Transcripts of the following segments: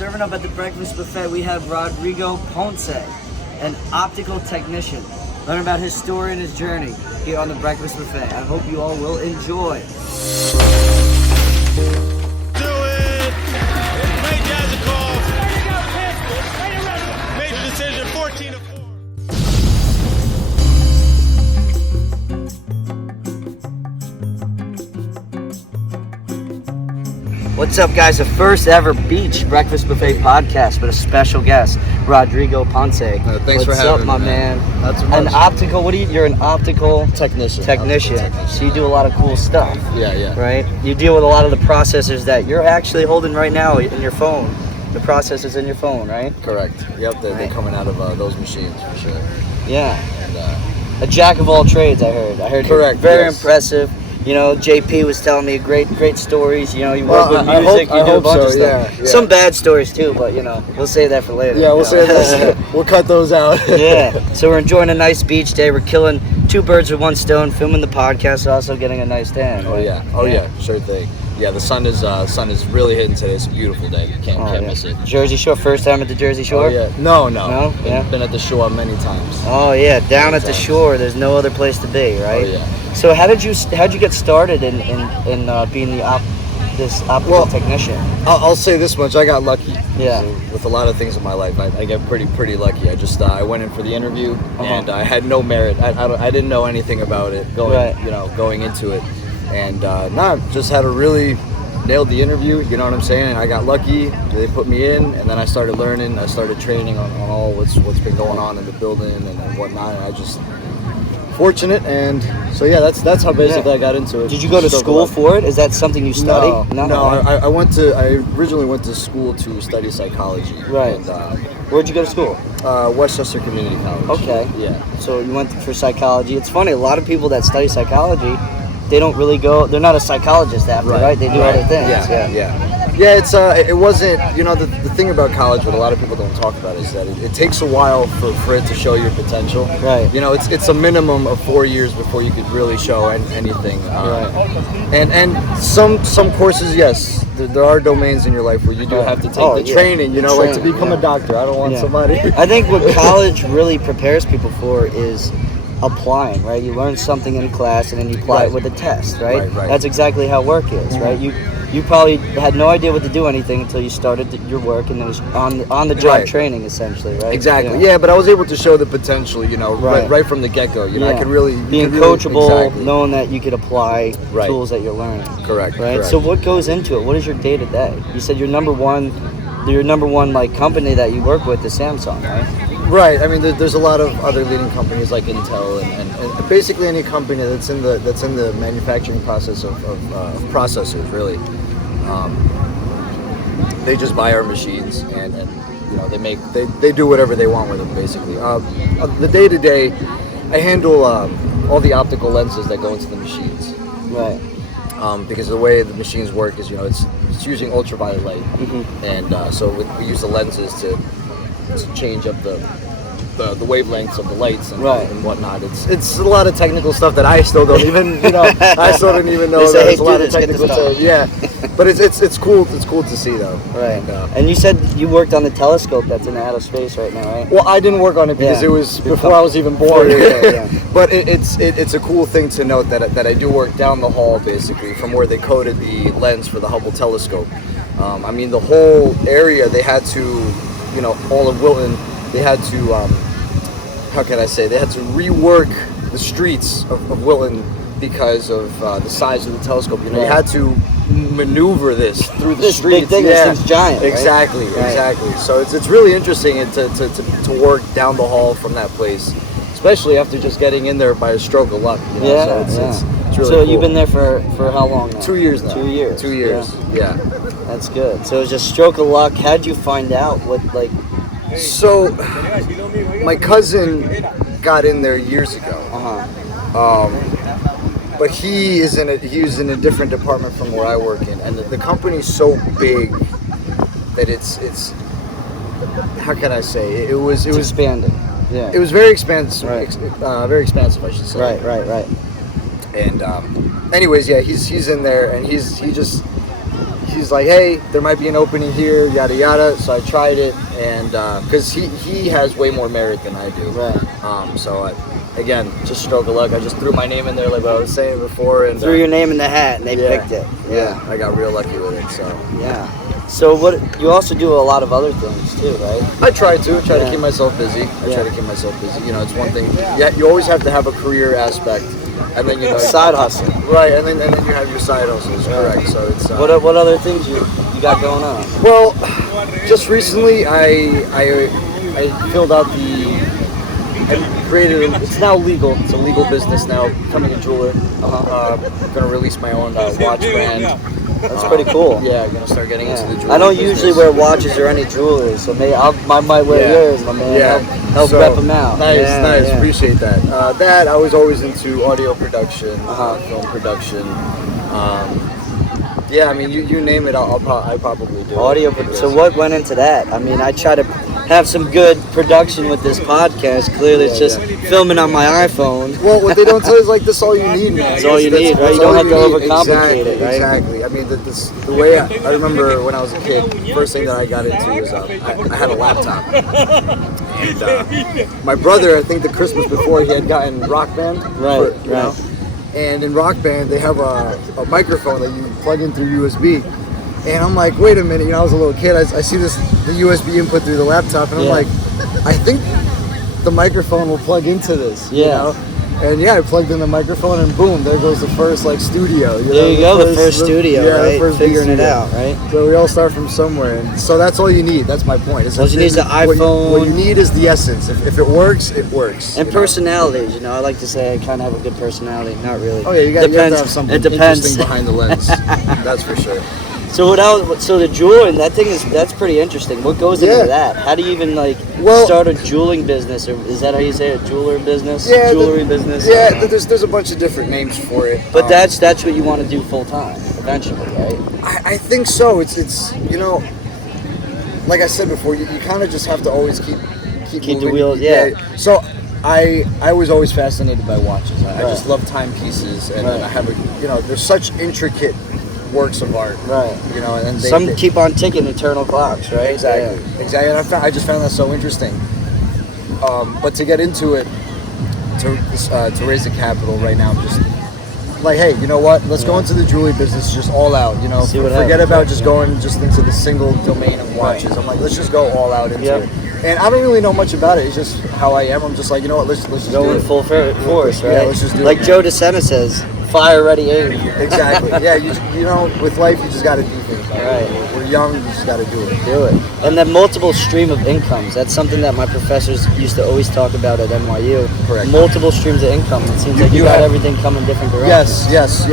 Serving up at the breakfast buffet, we have Rodrigo Ponce, an optical technician. Learn about his story and his journey here on the breakfast buffet. I hope you all will enjoy. Do it! Play Jazz a call. Major decision, 14-4. What's up, guys? The first ever beach breakfast buffet podcast with a special guest, Rodrigo Ponce. Thanks for having me, my man. Not too An much. optical, you're an optical Technician. So you do a lot of cool stuff. Yeah. Right? You deal with a lot of the processors that you're actually holding right now in your phone. The processors in your phone, right? Correct. Yep, they're coming out of those machines for sure. Yeah. And, A jack of all trades, I heard. Correct, You're very yes. impressive. You know, JP was telling me great stories. You know, you work with I music, hope- you I do a hope bunch of so, stuff. yeah. Some bad stories too, but you know, we'll save that for later. yeah, we'll you say know? this. We'll cut those out. Yeah. So we're enjoying a nice beach day. We're killing two birds with one stone, filming the podcast, also getting a nice tan. Oh right? yeah. Oh yeah. Sure thing. Yeah, the sun is really hitting today. It's a beautiful day. Can't miss it. Jersey Shore, first time at the Jersey Shore? Oh yeah. No. No? Yeah. Been at the shore many times. Oh yeah, down Many at the times. shore. There's no other place to be, right? Oh yeah. So how'd you get started in being this optical technician? I'll say this much: I got lucky. Yeah. So with a lot of things in my life, I get pretty lucky. I just I went in for the interview and I had no merit. I didn't know anything about it going into it, and just had to really nailed the interview. You know what I'm saying? And I got lucky. They put me in, and then I started learning. I started training on all what's been going on in the building and whatnot. And I just fortunate, and so yeah, that's how basically I got into it. Did you go to So school glad. for it? Is that something you study? No. I originally went to school to study psychology. Right. And, Where'd you go to school? Westchester Community College. Okay. Yeah. So you went for psychology. It's funny, a lot of people that study psychology, they don't really go, they're not a psychologist after, right? They do other things. Yeah, it's it wasn't, the thing about college that a lot of people don't talk about is that it takes a while for it to show your potential. Right. It's a minimum of 4 years before you could really show anything. And some courses, yes, there are domains in your life where you do have to take the training, like to become a doctor. I don't want somebody. I think what college really prepares people for is applying, right? You learn something in class and then you apply it with a test, right? Right. That's exactly how work is, right? You probably had no idea what to do anything until you started your work, and it was on the job training essentially, right? Exactly. Yeah, but I was able to show the potential, right from the get-go. I could really being coachable, knowing that you could apply tools that you're learning. Correct. Right. Correct. So what goes into it? What is your day to day? You said your number one like company that you work with is Samsung, right? Right. I mean, there's a lot of other leading companies like Intel and basically any company that's in the manufacturing process of processors, really. They just buy our machines and they do whatever they want with them, basically. The day to day, I handle all the optical lenses that go into the machines. Right. Because the way the machines work is, it's using ultraviolet light, and so we use the lenses to change up the wavelengths of the lights and whatnot. It's a lot of technical stuff that I still don't even I still don't even know. There's a lot of technical stuff. Yeah, but it's cool. It's cool to see though. Right. And you said you worked on the telescope that's in outer space right now, right? Well, I didn't work on it because it was before I was even born. But it's a cool thing to note that I do work down the hall, basically, from where they coated the lens for the Hubble telescope. I mean, the whole area, they had to, all of Wilton, they had to, they had to rework the streets of Wilton because of the size of the telescope. You had to maneuver this through the streets. Big thing, this thing's giant. Right? Exactly. So it's really interesting to work down the hall from that place, especially after just getting in there by a stroke of luck. So it's really cool. You've been there for how long now? 2 years now. 2 years. 2 years. Yeah. That's good. So it was just stroke of luck. How'd you find out So, my cousin got in there years ago. But he was in a different department from where I work in, and the company's so big that it's how can I say it was expanding. Yeah. It was very expansive. Right. Very expansive, I should say. Right. And anyways, yeah, he's in there, and he he's like, hey, there might be an opening here, yada yada. So I tried it, and because he has way more merit than I do. Right. Again, just stroke of luck. I just threw my name in there, like what I was saying before, and Threw your name in the hat, and they picked it. Yeah, I got real lucky with it. So yeah. So what? You also do a lot of other things too, right? I try to keep myself busy. I try to keep myself busy. You know, it's one thing. Yeah, you always have to have a career aspect, and then Side hustle. right, and then you have your side hustles. Correct. So it's What other things you got going on? well, just recently I filled out I created it's now legal. It's a legal business now. Becoming a jeweler. I'm gonna release my own watch brand. That's pretty cool. Yeah, I'm gonna start getting into the jewelry. I don't business. usually wear watches or any jewelry, so maybe I might wear yours, my man. Yeah. Help rep them out. Nice, nice. Yeah. Appreciate that. That I was always into audio production, film production. Yeah, I mean, you name it, I probably do. Audio. So what went into that? I mean, I try to have some good production with this podcast. Clearly, it's just filming on my iPhone. Well, what they don't tell you is like this all you need, man. That's all you need, right? You don't have to overcomplicate it, right? Exactly. I mean, the way I remember when I was a kid, first thing that I got into was I had a laptop. And my brother, I think the Christmas before, he had gotten Rock Band. Right. You know? And in Rock Band, they have a microphone that you plug in through USB. And I'm like, wait a minute, I was a little kid, I see the USB input through the laptop, and I'm like, I think the microphone will plug into this, you know? And I plugged in the microphone, and boom, there goes the first studio. There you go, the first studio, right? First Figuring it studio. out, right? So we all start from somewhere, and so that's all you need. That's my point. All you need is the iPhone. What you need is the essence. If it works, it works. And personalities, I like to say I kind of have a good personality. Not really. Oh yeah, you have to have something It depends. interesting behind the lens. That's for sure. So so the jewelry, that's pretty interesting. What goes into that? How do you even start a jeweling business, or is that how you say it? Jeweler business? Yeah, jewelry business? Yeah, there's a bunch of different names for it. But that's what you want to do full time eventually, right? I think so. It's like I said before, you kind of just have to always keep the wheels. Yeah. So I was always fascinated by watches. I just love timepieces, and I have there's such intricate works of art, right? And some keep on ticking, eternal clocks, right? Exactly. And I just found that so interesting. But to get into it, to raise the capital right now, I'm just like, hey, you know what? Let's go into the jewelry business, just all out. Forget about just going just into the single domain of watches. I'm like, let's just go all out into it. And I don't really know much about it. It's just how I am. I'm just like, you know what? Let's just go in full force, right? Yeah, let's just do it. Like Joe DeSena says, fire, ready, aim. Exactly. Yeah, with life, you just got to do things. Right. We're young. You just got to do it. Do it. And that multiple stream of incomes. That's something that my professors used to always talk about at NYU. Correct. Multiple streams of income. It seems like you got everything coming different directions. Yes.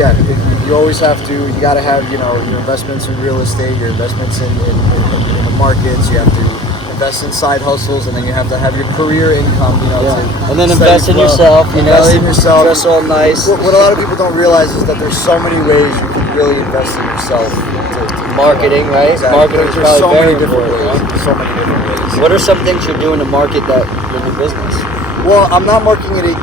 You always have to. You got to have your investments in real estate, your investments in the markets. You have to invest in side hustles, and then you have to have your career income, and then invest in yourself, invest in yourself, dress all nice. What a lot of people don't realize is that there's so many ways you can really invest in yourself. Marketing, right? Exactly. Marketing is probably so very many different important. ways. So many different ways. What are some things you're doing to market your new business? Well, I'm not marketing it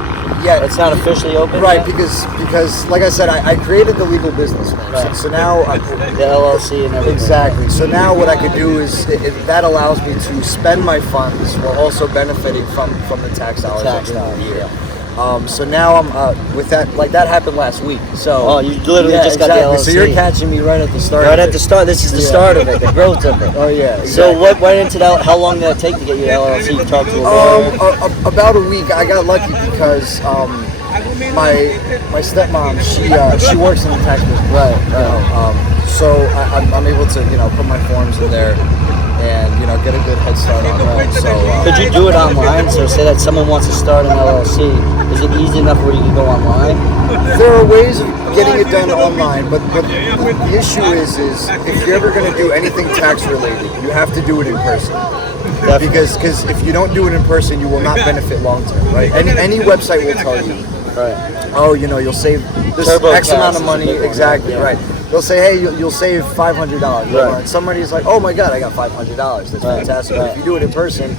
yet. It's not officially open right? yet? Because like I said, I created the legal business, man. Right. So now the LLC and everything. Exactly. So now what I could do is that allows me to spend my funds while also benefiting from the tax dollars at the end of the year. So now I'm with that. Like that happened last week. So you literally just got the LLC. So you're catching me right at the start. Right at the start. This is the start of it, the growth of it. Oh yeah. Exactly. So what went into that? How long did it take to get your LLC? You talked to a lawyer? About a week. I got lucky because my stepmom she works in the tax business. Right. So I'm able to put my forms in there and get a good head start on that. So could you do it online? So say that someone wants to start an LLC. Is it easy enough where you can go online? There are ways of getting it done online, but the issue is if you're ever going to do anything tax related, you have to do it in person. Because if you don't do it in person, you will not benefit long term, right? Any website will tell you, right? Oh, you'll save this X amount of money, exactly, right? they'll say, hey, you'll save $500. Right. And somebody's like, oh my God, I got $500. That's fantastic. But if you do it in person,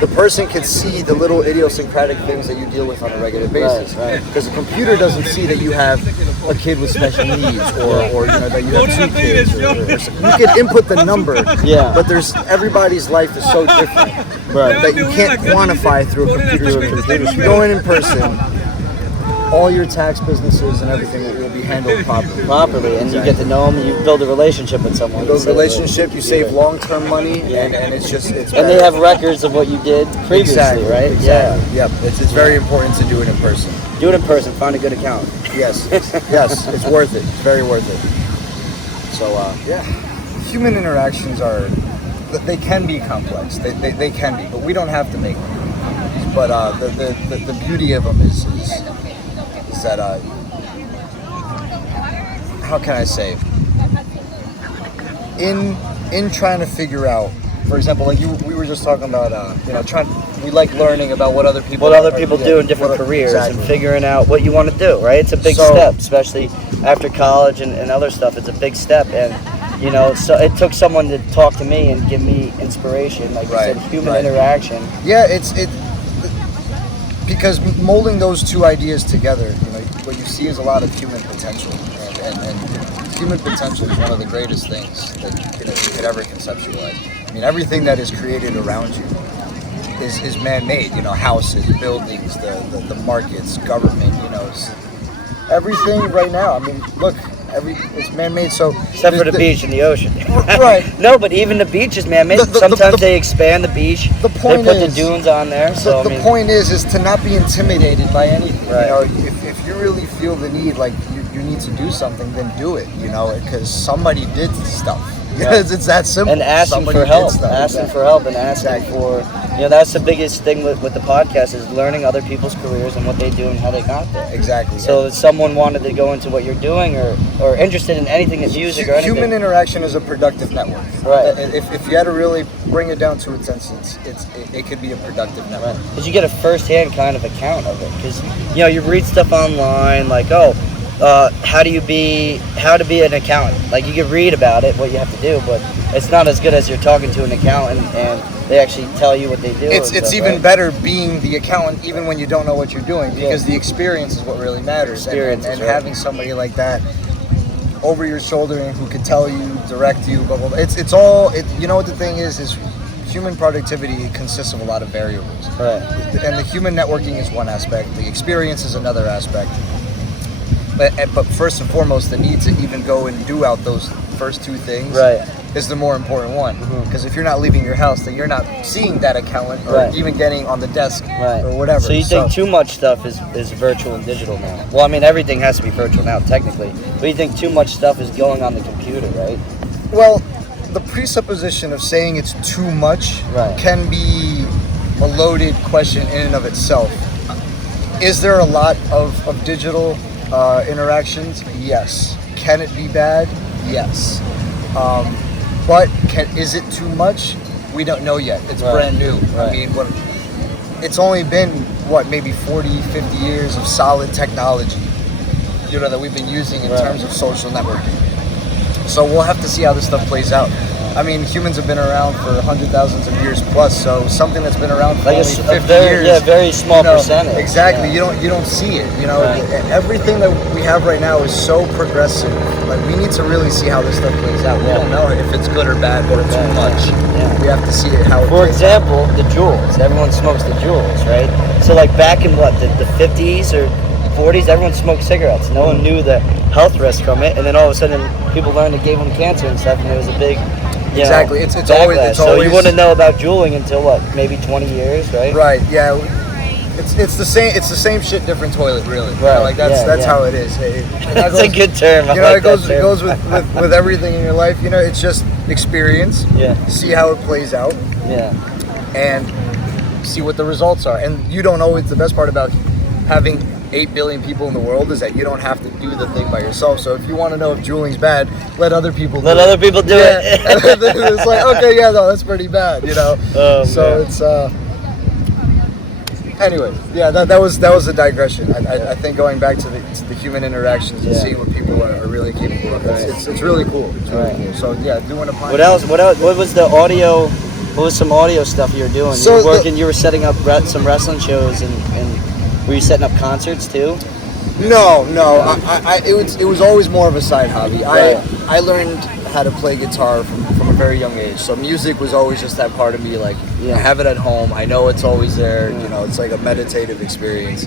the person can see the little idiosyncratic things that you deal with on a regular basis. Because the computer doesn't see that you have a kid with special needs, or that you have 2 kids. You can input the number, but everybody's life is so different that you can't quantify through a computer screen. If you go in person, all your tax businesses and everything will be handled properly, and you get to know them. You build a relationship with someone. You build a relationship. You save long-term money, and it's and they have records of what you did previously, right? Exactly. Yeah. It's very important to do it in person. Do it in person. Find a good account. Yes. It's worth it. It's very worth it. So human interactions they can be complex. They can be, but we don't have to make them. But the beauty of them is that how can I say, in trying to figure out, for example, like we were just talking about we like learning about what other people do in different careers, and figuring out what you want to do, right? It's a big step, especially after college and other stuff. It's a big step, and so it took someone to talk to me and give me inspiration, like you said, human interaction. Yeah, it's because molding those two ideas together, what you see is a lot of human potential, and human potential is one of the greatest things that you could ever conceptualize. I mean, everything that is created around you is man-made. Houses, buildings, the markets, government. Everything right now. I mean, look. It's man-made, so except for the beach and the ocean. Right. No, but even the beach is man-made. Sometimes they expand the beach. The point they put the dunes on there. So the point is to not be intimidated by anything. Right. If you really feel the need, like you need to do something, then do it. Because somebody did stuff. It's that simple. And asking for help, and asking for, that's the biggest thing with the podcast is learning other people's careers and what they do and how they got there. Exactly. So if someone wanted to go into what you're doing or interested in anything in music or anything. Human interaction is a productive network. Right. If you had to really bring it down to its essence, it could be a productive network. Because you get a first-hand kind of account of it. Because, you read stuff online like, how to be an accountant. Like, you can read about it, what you have to do, but it's not as good as you're talking to an accountant and they actually tell you what they do. It's even better being the accountant even when you don't know what you're doing, because the experience is what really matters. And having somebody like that over your shoulder and who can tell you, direct you, blah, blah, blah. It's all, what the thing is human productivity consists of a lot of variables. Right. And the human networking is one aspect, the experience is another aspect. But first and foremost, the need to even go and do out those first two things is the more important one. Because if you're not leaving your house, then you're not seeing that accountant or even getting on the desk or whatever. So you think too much stuff is virtual and digital now? Well, I mean, everything has to be virtual now, technically. But you think too much stuff is going on the computer, right? Well, the presupposition of saying it's too much can be a loaded question in and of itself. Is there a lot of digital interactions? Yes. Can it be bad? Yes. But is it too much? We don't know yet. It's brand new. I mean, it's only been maybe 40, 50 years of solid technology, that we've been using in terms of social networking. So we'll have to see how this stuff plays out. I mean, humans have been around for hundreds, thousands of years plus, so something that's been around for only 50 years. Yeah, very small percentage. Exactly. Yeah. You don't see it. Everything that we have right now is so progressive. Like, we need to really see how this stuff plays out. We don't know if it's good or bad or too much. Yeah. We have to see it how it For example, the Juuls. Everyone smokes the Juuls, right? So like back in the 50s or 40s, everyone smoked cigarettes. No one knew the health risks from it, and then all of a sudden people learned it gave them cancer and stuff, and it was a big exactly. It's always so you wouldn't know about juuling until maybe 20 years, right? Right. Yeah. It's the same. It's the same shit, different toilet, really. Right. That's how it is. That's a good term. It goes with everything in your life. It's just experience. Yeah. See how it plays out. Yeah. And see what the results are. And you don't know. It's the best part about having 8 billion people in the world is that you don't have to do the thing by yourself. So if you want to know if juuling's bad, let other people do it. Let other people do it. And then it's like, okay, that's pretty bad, Oh, so man. Anyway, yeah, that was a digression. I think going back to the human interactions and seeing what people are really capable of, it's really cool. It's really cool. So yeah, doing a podcast. What else? What was the audio? What was some audio stuff you were doing? So you were working. You were setting up some wrestling shows, and were you setting up concerts too? No. It was always more of a side hobby. I learned how to play guitar from a very young age. So music was always just that part of me. Like I have it at home. I know it's always there. You know, it's like a meditative experience.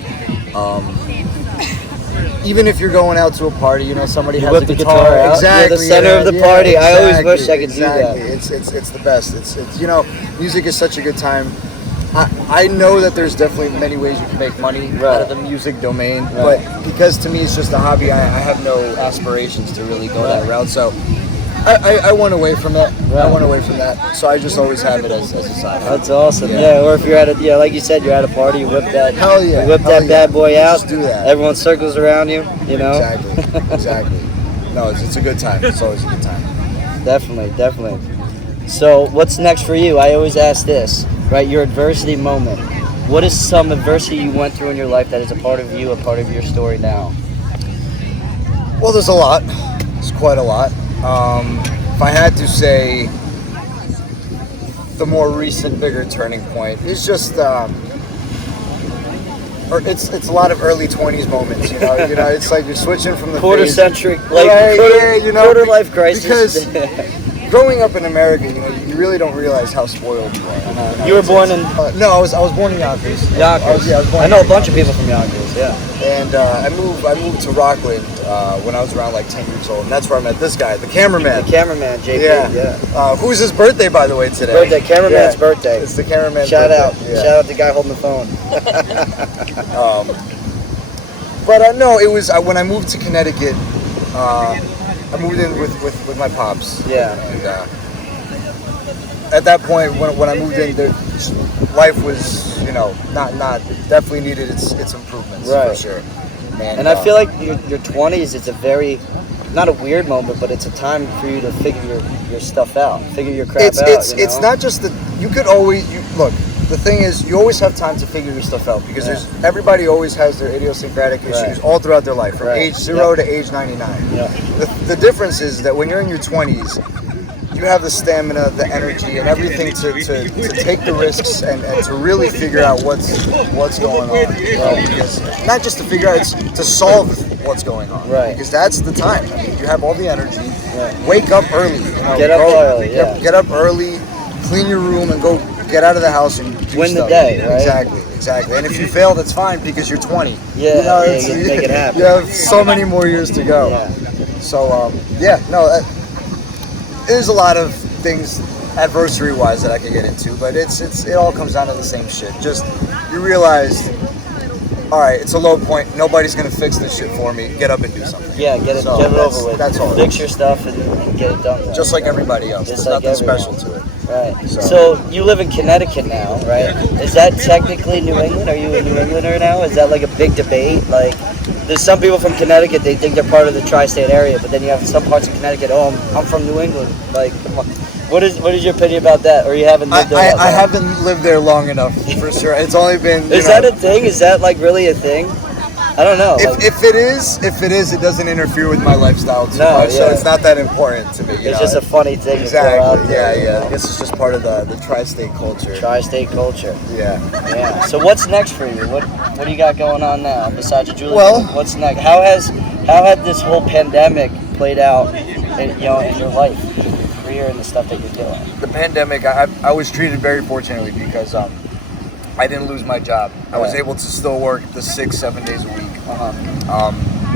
Even if you're going out to a party, you know, somebody has a guitar out. Exactly. The center of the party. Exactly, I always wish I could do that. It's the best. It's you know, music is such a good time. I know that there's definitely many ways you can make money out of the music domain, but because to me it's just a hobby, I have no aspirations to really go that route. So I went away from that. I went away from that. So I just always have it as a side. That's awesome. Yeah. Or if you're at like you said, you're at a party, you whip that. Hell yeah. You whip that bad boy out. Just do that. Everyone circles around you. You know. Exactly. No, it's a good time. It's always a good time. Definitely. So what's next for you? I always ask this. Right, your adversity moment. What is some adversity you went through in your life that is a part of you, a part of your story now? Well, there's a lot. There's quite a lot. If I had to say the more recent, bigger turning point, it's just it's a lot of early 20s moments. You know, it's like you're switching from the quarter-century, quarter life crisis. Because growing up in America, you know, you really don't realize how spoiled you are. You were born in? No, I was born in Yonkers. Yonkers. I was born I know a bunch of people from Yonkers. Yeah. And I moved to Rockland when I was around like 10 years old, and that's where I met this guy, the cameraman. The cameraman, JP. Yeah. Who's his birthday, by the way, today? Cameraman's birthday. It's the cameraman's Shout birthday. Shout out to the guy holding the phone. But no, it was when I moved to Connecticut. I moved in with my pops. Yeah. And at that point, when I moved in, life was, you know, not definitely needed its improvements for sure. And I feel like your 20s, it's a very, not a weird moment, but it's a time for you to figure your stuff out, figure your crap out. It's not just that you could always look. The thing is, you always have time to figure your stuff out because everybody always has their idiosyncratic issues all throughout their life, from age 0 to age 99. The difference is that when you're in your 20s, you have the stamina, the energy, and everything to take the risks and to really figure out what's going on. Because not just to figure out, it's to solve what's going on. Because that's the time. I mean, you have all the energy. Wake up early. You know, get up early, clean your room, and go get out of the house and do win stuff. The day, right? Exactly. And if you fail, that's fine because you're 20. Yeah, you know, you make it happen. You have so many more years to go. So, there's a lot of things adversary-wise that I could get into, but it all comes down to the same shit. Just, you realize, all right, it's a low point. Nobody's going to fix this shit for me. Get up and do something. Yeah, get it over with. That's all. Fix your stuff and get it done. Just like everybody else. There's nothing special to it. Right. So you live in Connecticut now, right? Is that technically New England? Are you a New Englander now? Is that like a big debate? Like, there's some people from Connecticut, they think they're part of the tri-state area, but then you have some parts of Connecticut, I'm from New England. Like, come on. What is your opinion about that? Or you haven't lived there? I haven't lived there long enough, for sure. It's only been. Is that a thing? Is that like really a thing? I don't know. If it is, it doesn't interfere with my lifestyle too much, so it's not that important to me. It's just a funny thing. Exactly. To throw out there, Yeah. I guess it's just part of the tri-state culture. Tri-state culture. Yeah. So what's next for you? What do you got going on now besides your jewelry? Well, what's next? How had this whole pandemic played out in your life, your career, and the stuff that you're doing? The pandemic, I was treated very fortunately because I didn't lose my job. I was able to still work the 6-7 days a week.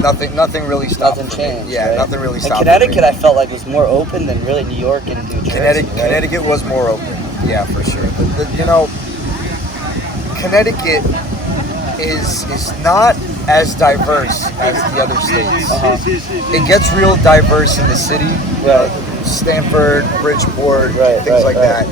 Nothing really stopped. Nothing changed. Yeah, nothing really stopped. And Connecticut, I felt like was more open than really New York and New Jersey. Connecticut was more open. Yeah, for sure. You know, Connecticut is not as diverse as the other states. It gets real diverse in the city. Stanford, Bridgeport, things like that.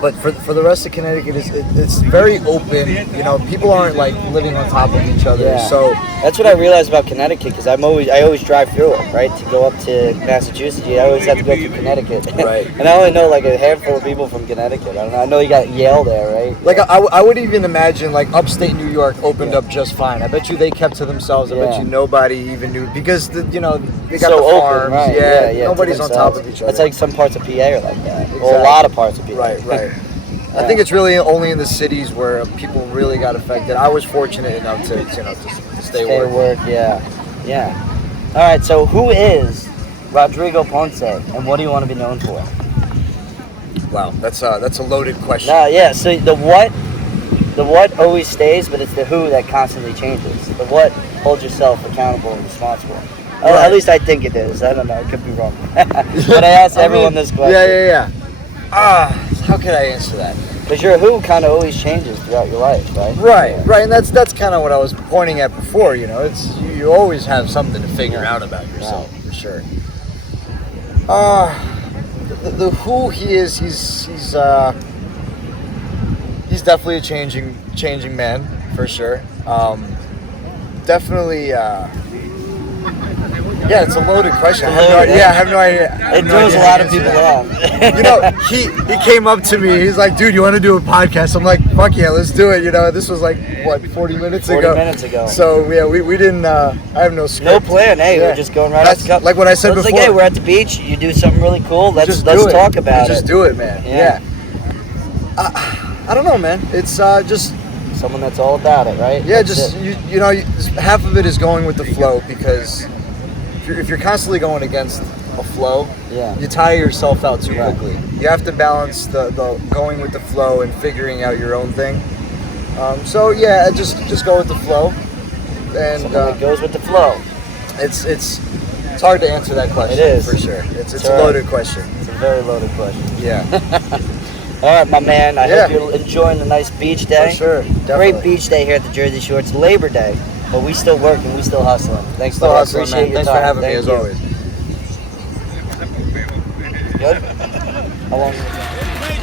But for the rest of Connecticut, it's very open. You know, people aren't like living on top of each other. Yeah. So That's what I realized about Connecticut, because I always drive through it, right? To go up to Massachusetts, you always have to go through Connecticut. Right. And I only know like a handful of people from Connecticut. I don't know. I know you got Yale there, right? like I would even imagine like upstate New York opened up just fine. I bet you they kept to themselves. I bet Yeah. you nobody even knew, because they got So the open, farms. right? Yeah, to nobody's on top themselves. of each other. It's like some parts of PA are like that, or a Exactly. lot of parts of PA. Right. I think it's really only in the cities where people really got affected. I was fortunate enough to stay Stay working. work, yeah. All right, so who is Rodrigo Ponce, and what do you want to be known for? Wow, that's a loaded question. Yeah. So the what always stays, but it's the who that constantly changes. The what holds yourself accountable and responsible. Oh, Right. at least I think it is. I don't know. It could be wrong. But I ask everyone this question. Yeah. How could I answer that? Because your who kind of always changes throughout your life, right? Right, and that's kind of what I was pointing at before. You know, it's you always have something to figure out about yourself for sure. The who he is, he's definitely a changing man for sure. Definitely. Yeah, it's a loaded question. I have no idea. It throws a lot of people off. You know, he came up to me. He's like, "Dude, you want to do a podcast?" I'm like, "Fuck yeah, let's do it." You know, this was like what 40 minutes ago. 40 minutes ago. So yeah, we didn't. I have no script. No plan. Hey, Yeah. we're just going right That's off the cuff. like what I said So it's before. like, hey, we're at the beach. You do something really cool. Let's Just do it. talk about it. Just do it, man. Yeah. I don't know, man. It's just Someone that's all about it, right? yeah, That's just it. you know, half of it is going with the flow, because if you're constantly going against a flow, Yeah. you tire yourself out too Right. quickly. You have to balance the going with the flow and figuring out your own thing. So yeah, just go with the flow, and Someone that goes with the flow. it's hard to answer that question. It is. For sure. It's It's a all right. loaded question. It's a very loaded question. Yeah, All right, my man. I Yeah. hope you're enjoying the nice beach day. for sure. Great Definitely. beach day here at the Jersey Shore. It's Labor Day, but we still work and we still hustling. Thanks, Still buddy. I hustling, appreciate man. your Thanks time. for having me Thank as you. always. Good. How long? Great